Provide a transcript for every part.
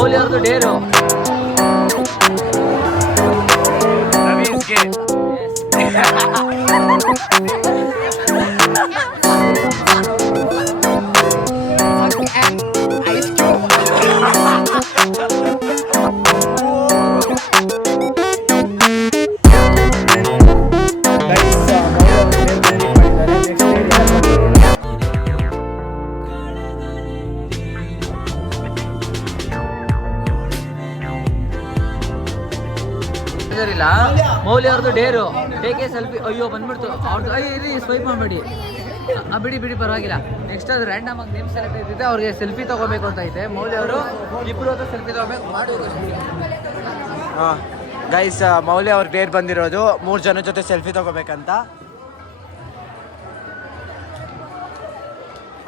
ಮೌಲ್ಯ ಅವ್ರದ್ದು ಡೇರು ಇಲ್ಲ ಮೌಲ್ಯ ಅವ್ರದ್ದು ಡೇರು ಟೇಕೆ ಸೆಲ್ಫಿ. ಅಯ್ಯೋ ಬಂದ್ಬಿಡ್ತು ಅವ್ರದ್ದು. ಇರಿ ಸ್ವೈಪ್ ಮಾಡಬೇಡಿ, ಬಿಡಿ ಬಿಡಿ ಪರವಾಗಿಲ್ಲ. ನೆಕ್ಸ್ಟ್ ಅದು ರ್ಯಾಂಡಮ್ ಆಗಿ ನೇಮ್ ಸೆಲೆಕ್ಟ್ ಇದ್ದಿದೆ, ಅವ್ರಿಗೆ ಸೆಲ್ಫಿ ತಗೋಬೇಕು ಅಂತ ಐತೆ. ಮೌಲ್ಯ ಅವರು ಇಬ್ಬರು ಹತ್ರ ಸೆಲ್ಫಿ ತಗೋಬೇಕು ಮಾಡಿ. ಗೈಸ್ ಮೌಲ್ಯ ಅವ್ರ ಡೇರ್ ಬಂದಿರೋದು 3 ಜನ ಜೊತೆ ಸೆಲ್ಫಿ ತಗೋಬೇಕಂತ.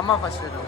ಅಮ್ಮ ಫಸ್ಟ್ ಅದು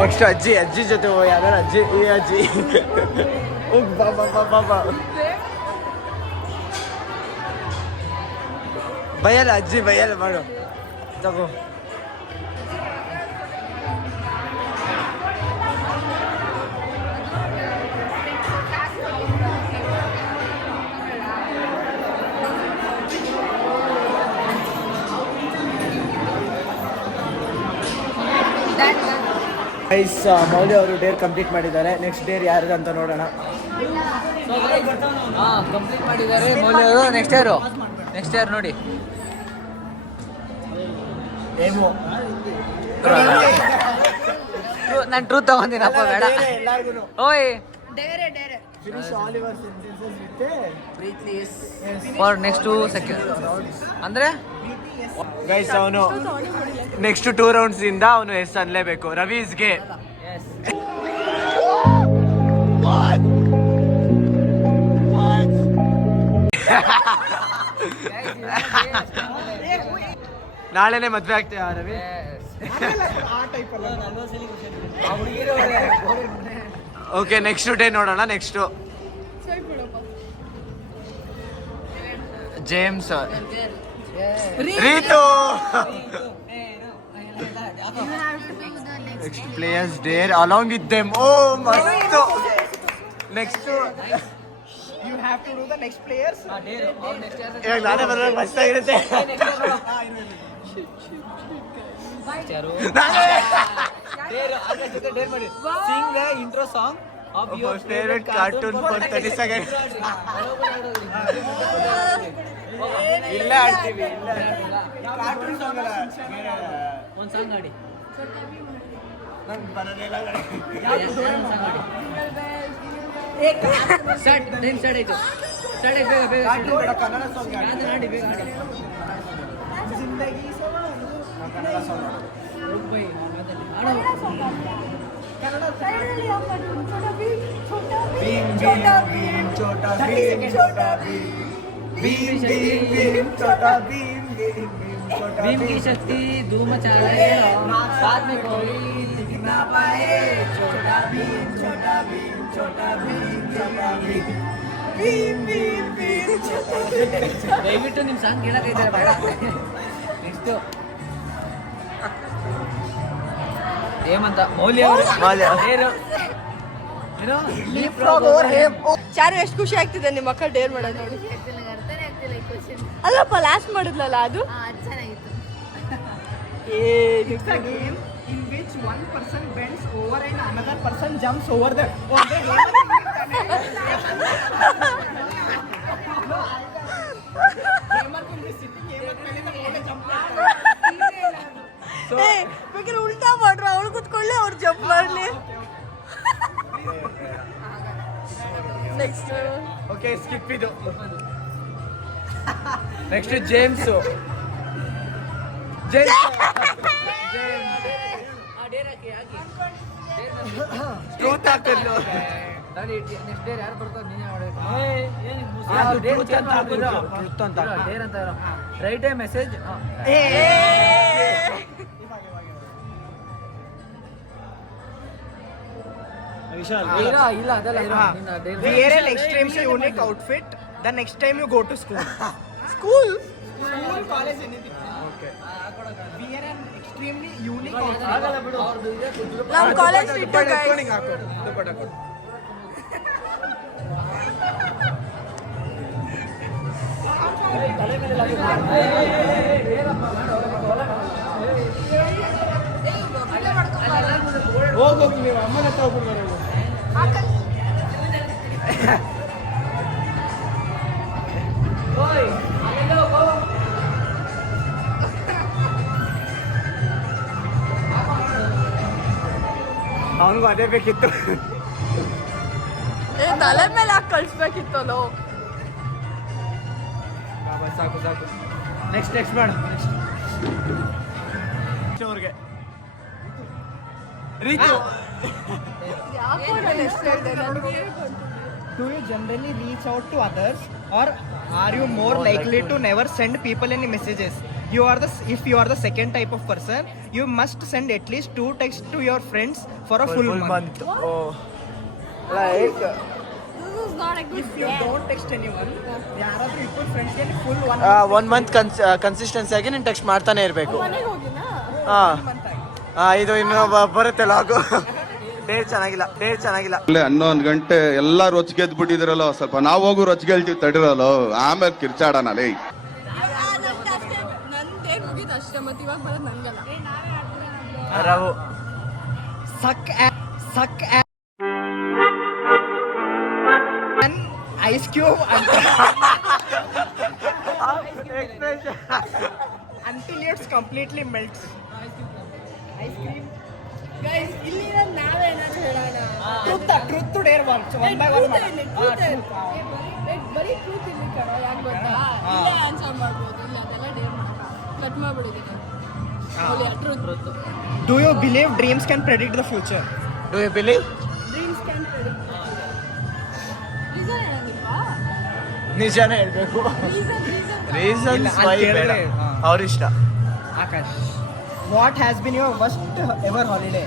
ನೆಕ್ಸ್ಟ್ ಅಜ್ಜಿ ಜೊತೆ ಯಾರು ಅಜ್ಜಿ ಈ ಅಜ್ಜಿ ಬಾಬಾ ಬಯಲ್ಲ ಅಜ್ಜಿ ಬಯಲ್ಲ ಮಾಡು ತಗೋ. ಗೈಸ್ ಮೌಲ್ಯ ಅವರು ಡೇರ್ ಕಂಪ್ಲೀಟ್ ಮಾಡಿದ್ದಾರೆ. ನೆಕ್ಸ್ಟ್ ಡೇರ್ ಯಾರು ಅಂತ ನೋಡೋಣ. ಕಂಪ್ಲೀಟ್ ಮಾಡಿದ್ದಾರೆ ಮೌಲ್ಯ ಅವರು. ನೆಕ್ಸ್ಟ್ ಯಾರು ನೋಡಿ. ನಾನು ಟ್ರೂತ್ ತಗೊಂಡಿನಪ್ಪ, ಬೇಡ. ಓಯ್ ಫಾರ್ ನೆಕ್ಸ್ಟ್ ಸೆಕೆಂಡ್ ಅಂದ್ರೆ ಗೈಸ್ ಅವನು ನೆಕ್ಸ್ಟ್ 2 ರೌಂಡ್ಸ್ ಇಂದ ಅವನು ಎಸ್ ಅನ್ಲೇಬೇಕು. ರವೀಸ್ಗೆ ನಾಳೆನೆ ಮದ್ವೆ ಆಗ್ತೀಯ ರವಿ? ಓಕೆ ನೆಕ್ಸ್ಟ್ ಡೇ ನೋಡೋಣ. Next James Ritu. Next players dare along with them. ಓ ಮಸ್ತ್. Next You have to do the next players. ಇವಾಗ ನಾನೇ ಬರೋದು ಮಸ್ತ್ ಆಗಿರುತ್ತೆ. Sing the intro song of your favorite cartoon for 30 seconds. ಇಲ್ಲ ಆಡ್ತೀವಿ. ಕಾರ್ಟೂನ್ ಸಾಂಗ್ ಅಲ್ಲ, ಒಂದು ಸಾಂಗ್ ಆಡಿ. ನಂಗೆ ಬರೋದಿಲ್ಲ. ಸ್ಟಾರ್ಟ್ ಆಯ್ತು. ಕನ್ನಡ ಸಾಂಗ್ ಆಡಿ ಬೇಗ ಕನ್ನಡ ಸಾಂಗ್ भीम की शक्ति धूम मचाए, बाद में कोई टिक ना पाए. छोटा भीम छोटा भीम छोटा भीम छोटा भीम भीम भीम भीम छोटा भीम. ದಯವಿಟ್ಟು ನಿಮ್ಮ ಸಾಂಗ್ ಕೇಳಕೈತಾರೆ ಬೇಡ. ನೆಕ್ಸ್ಟ್ ಹೇಮಂತ ಮೌಲ್ಯ ಚಾರು ಎಷ್ಟು ಖುಷಿ ಆಗ್ತಿದೆ ನಿಮ್ಮ ಮಕ್ಕಳು ಡೇರ್ ಮಾಡೋದು ನೋಡಿ. ಅಲ್ಲಪ್ಪ ಲಾಸ್ಟ್ ಮಾಡಿದ್ಲಲ್ಲ ಅದು in which one person bends over and another person jumps over the ಬೇಕಾದ್ರೆ ಉಲ್ಟಾ ಮಾಡ್ರು, ಅವಳು ಕುತ್ಕೊಳ್ಳಿ ಅವ್ರು ಜಂಪ್ ಮಾಡಲಿ. ನೆಕ್ಸ್ಟ್ ಓಕೆ ಸ್ಕಿಪ್ ಇದು. Next James. ಟ್ರೂತ್ ಹಾಕಿದ್ಲು. ನೆಕ್ಸ್ಟ್ ಡೇ ಯಾರು ಬರ್ತಾರೆ ನೀನೇ ಟ್ರೂತ್ ಅಂತ ಡೇರ್ ಅಂತ ರೈಟ್ ಎ ಮೆಸೇಜ್ ಇಲ್ಲ ಅದೆಲ್ಲ Wear an extremely unique outfit the next time you go to school. School, college, anything. Okay. Wear an extremely unique outfit. ಆಗಲ್ಲ ಬಿಡು ನಮ್ಮ ಕಾಲೇಜ್ ಇಟ್ಟು ದುಪ್ಪಟ್ಟ ಹಾಕು, ದುಪ್ಪಟ್ಟ ಕೊಡು. ಹೋಗೋಗಿ ನೀವು ಅಮ್ಮನ ಹತ್ರ ಹೋಗ್ಬಿಡ್ತಾರೆ. ಅವನಿಗೂ ಅದೇ ಬೇಕಿತ್ತು. ತಲೆ ಮೇಲೆ ಹಾಕಿ ಕಳಿಸ್ಬೇಕಿತ್ತಲ್ಲೋ. ಸಾಕು ಸಾಕು. ನೆಕ್ಸ್ಟ್ ಮಾಡು. ಅವ್ರಿಗೆ ರೀತು. ಯಾಕೋ ನಾನು ಎಷ್ಟು ಹೇಳಿದೆ ನನಗೆ Do you generally reach out to others, or are you more likely to never send people any messages? If you are the second type of person, you must send at least 2 texts to your friends for a full month. Oh. Like this is not a good You plan. don't text anyone. ಯಾರಾದ್ರೂ ಇಬ್ಬರು friends ಗೆ full 1 month. 1 month consistency ಆಗಿ ನೀನು text ಮಾಡ್ತಾನೆ ಇರಬೇಕು. ಮನೆಗೆ ಹೋಗಿನಾ ಇದು ಇನ್ನು ಬರುತ್ತೆ ಲಾಗು. ಡೇಟ್ ಚೆನ್ನಾಗಿಲ್ಲ. ಅಲ್ಲೇ 11 ಗಂಟೆ ಎಲ್ಲ ರೊಚ್ಚಿಗೆ ಎದ್ಬಿಟ್ಟಿದ್ರಲ್ಲ, ಸ್ವಲ್ಪ ನಾವು ಹೋಗು ರೊಚ್ಚಿಗೆ ಹೇಳ್ತೀವಿ ತಡಿರಲ್ಲ, ಆಮೇಲೆ ಕಿರ್ಚಾಡೋಣ ಲೇ. ನಂದೇ ಮುಗಿದ ಅಷ್ಟೇ, ಮತ್ತೆ ಇವಾಗ ಬರೋದು ನನ್ಗಲ್ಲ. Rao suck an ice cube until it's completely melts. Ice cream. Guys, ಇಲ್ಲಿ ನಾವೇನಾದ್ರೂ ಹೇಳೋಣ. Truth to dare one by one. ಬರೀ ಟ್ರೂತ್ ಇಲ್ಲಿ ಕಣ, ಯಾಕೆ ಗೊತ್ತಾ? ಇಲ್ಲೇ ಆನ್ಸರ್ ಮಾಡ್ಬೋದು, ಇಲ್ಲ ಅದೆಲ್ಲ ಡೇರ್ ಮಾಡಲ್ಲ. ಕಟ್ ಮಾಡ್ಬಿಡಿದೀನಿ. Truth. Do you believe dreams can predict the future? Do you believe? Dreams can predict. Reason ಏನಂದಿಲ್ವಾ? ನಿಜಾನೇ ಹೇಳ್ಬೇಕು. ರೀಸನ್ಸ್ ವೈ ಬೇಡ, ಅವ್ರಿಷ್ಟ. Akash, what has been your worst ever holiday?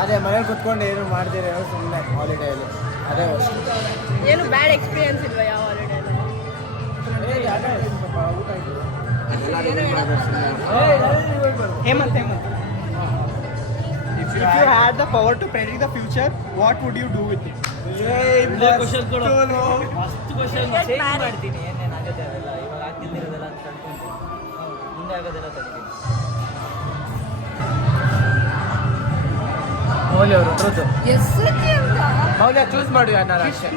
ಅದೇ ಮನೇಲಿ ಕುತ್ಕೊಂಡು ಏನು ಮಾಡ್ತೀರಿ ಸುಮ್ಮನೆ ಹಾಲಿಡೇಲಿ, ಅದೇ ವರ್ಷ. ಏನು ಬ್ಯಾಡ್ ಎಕ್ಸ್ಪೀರಿಯನ್ಸ್ ಇಲ್ವಾ ಯಾವ holiday? Hemant. If you had the power to predict the future, what would you do with it? ಮಾಡ್ತೀನಿ ಏನೇನು ಆಗುತ್ತೆ ಅದೆಲ್ಲ. ಇವಾಗ ಆಗ್ತಿದ್ದಿರೋದೆಲ್ಲ ಅಂತ ತಡ್ಕೊಂತೀನಿ, ಮುಂದೆ ಆಗೋದೆಲ್ಲ ತಡಿತೀನಿ. ಮೌಲ್ಯ ಅವರು ಟ್ರೂತ್. ಮೌಲ್ಯ ಚೂಸ್ ಮಾಡಿ ನಾನು ಅಷ್ಟೇ.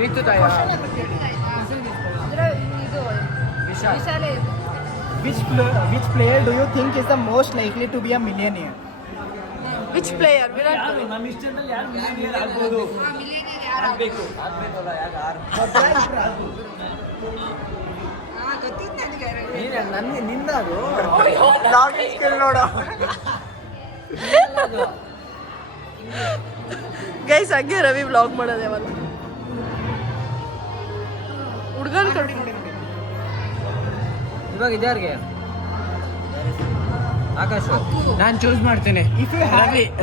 ರೀತು ತಾಯ Vishal. Which player do you think is the most likely to be a millionaire? Which player? Virat Kohli. ನಮ್ಮ ಇಷ್ಟದಲ್ಲಿ ಯಾರು ಮಿಲಿಯನಿಯರ್ ಆಗ್ಬೋದು? ಆಗ್ಬೇಕಲ್ಲ, ಯಾಕೆ ನನಗೆ ನಿಂದಾದ್ರು ಲಾಗಿನ್ ಸ್ಕಿಲ್ ನೋಡು. ಗೈಸ್ ಹಂಗೆ ರವಿ ವ್ಲಾಗ್ ಮಾಡೋದು ಯಾವಾಗ ಹುಡುಗನ್ ಕರ್ಕೊಂಡು. ಇವಾಗ ಇದ್ಯಾರಿಗೆ? ಆಕಾಶ್. ನಾನು ಚೂಸ್ ಮಾಡ್ತೀನಿ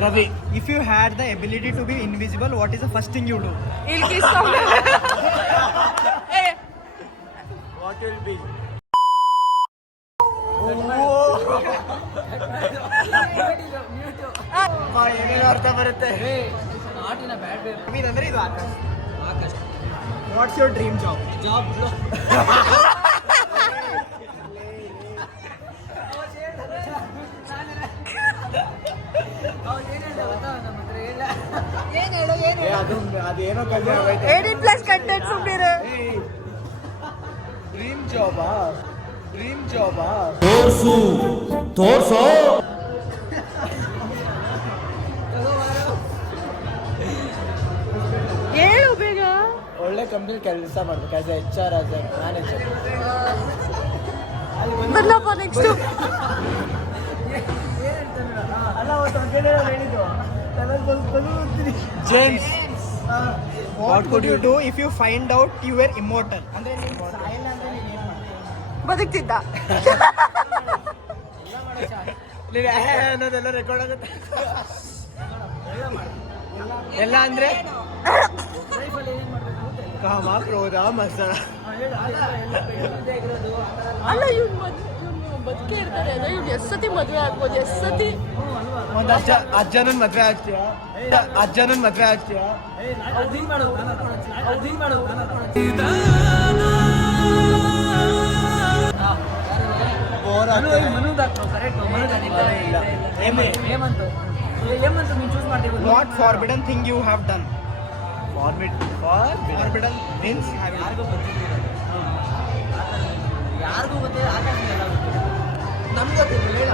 Ravi. If you had the ability to be invisible, what is the first thing you do? ಇಲ್ಲಿ ಕಿಸ್ ವಾಟ್ ವಿಲ್ ಬಿ? ಏನೇನು ಅರ್ಥ ಬರುತ್ತೆ. ಆಟಿನ ಬ್ಯಾಡ್ ಬೇರೆ. ಅಂದ್ರೆ ಇದು Akash. Akash What's your dream job? Job ಅದೇನೋ ಕಲ್ಯಾಣ ಆಗೈತೆ. 18+ ಕಂಟೆಂಟ್ ಸುಮ್ಮನೆ. ಡ್ರೀಮ್ ಜಾಬಾ? ತೋರ್ಸೋ ಹೇಳು ಬೇಗ. ಒಳ್ಳೆ ಕಂಪ್ನಿ ಕೆಲಸ ಮಾಡ್ಬೇಕು, as HR, as a manager. ಬರಲಪ್ಪ ನೆಕ್ಸ್ಟ್. ಅಲ್ಲ ಅವತ್ತು ಅಂಕೇಳಿ ಹೇಳಿದ್ದು James What could you do if you find out you were immortal? ಅಂದ್ರೆ ನೀನು ಸಾಯಿಲ್ಲ ಅಂದ್ರೆ ನೀನು ಏನು ಮಾಡ್ತೀಯ? ಬದುಕ್ತಿದ್ದ. ಅನ್ನೋದೆಲ್ಲ ರೆಕಾರ್ಡ್ ಆಗುತ್ತೆ. ಎಲ್ಲ ಅಂದ್ರೆ ಕಾಮ ಕ್ರೋಧ ಮತ್ಸರ. ಅಲ್ಲ ಇವ್ನು ಬದುಕೇ ಇರ್ತಾರೆ ಅಲ್ಲ, ಇವ್ನು ಎಷ್ಟು ಸತಿ ಮದುವೆ ಆಗ್ಬೋದು, ಎಷ್ಟು ಸತಿ ಒಂದು ಅಜ್ಜನನ್ ಮದ್ವೆ ಆಗ್ತೀಯ, ಅಜ್ಜನನ್ ಮದ್ವೆ ಆಗ್ತೀಯ. What forbidden thing you have done? Forbidden Means ಯಾರಿಗೂ ಗೊತ್ತಿಲ್ಲ, ನಮ್ಗೆ ಗೊತ್ತಿಲ್ಲ.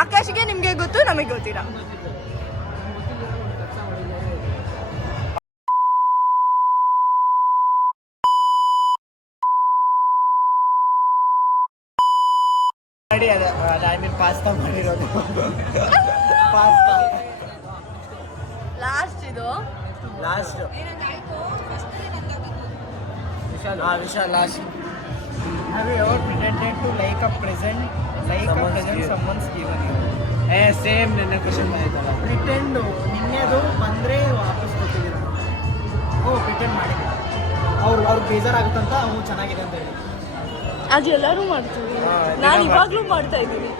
ಆಕಾಶಿಗೆ ನಿಮ್ಗೆ ಗೊತ್ತು, ನಮಗೆ ಗೊತ್ತಿಲ್ಲ. ಮಾಡಿ ಅದ ಐ ಮೀನ್ ಪಾಸ್ತಾ ಮಾಡಿರೋದು. ಪಾಸ್ತಾ ಲಾಸ್ಟ್ ಇದು last Vishal last. have you ever pretended to like a present someone's given you? Same ನನ್ನ ಕ್ವಶನ್ ಆಯ್ತಲ್ಲ. ಪ್ರಿಟೆಂಡು ನಿನ್ನೆದು ಬಂದರೆ ವಾಪಸ್ ಕೊಟ್ಟಿದ್ದೀರ. ಪ್ರಿಟೆಂಡ್ ಮಾಡಿದ್ದೆ ಅವ್ರು ಬೇಜಾರಾಗುತ್ತಂತ ಅವ್ನು ಚೆನ್ನಾಗಿದೆ ಅಂತ ಹೇಳಿ. ಅದು ಎಲ್ಲರೂ ಮಾಡ್ತೀವಿ. ನಾನು ಇವಾಗಲೂ ಮಾಡ್ತಾ ಇದ್ದೀನಿ.